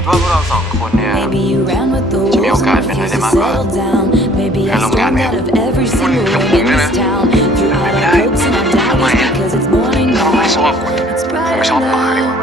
คิดว่าพวกเราสองคนเนี่ยจะมีโอกาสเป็นอะไรได้มากกว่าเพื่อนร่วมงานไหมครับคุณกับผมเนี่ยนะเป็นไม่ได้ทำไมอ่ะถ้าเราไม่ชอบคุณผมไม่ชอบปาดีกว่า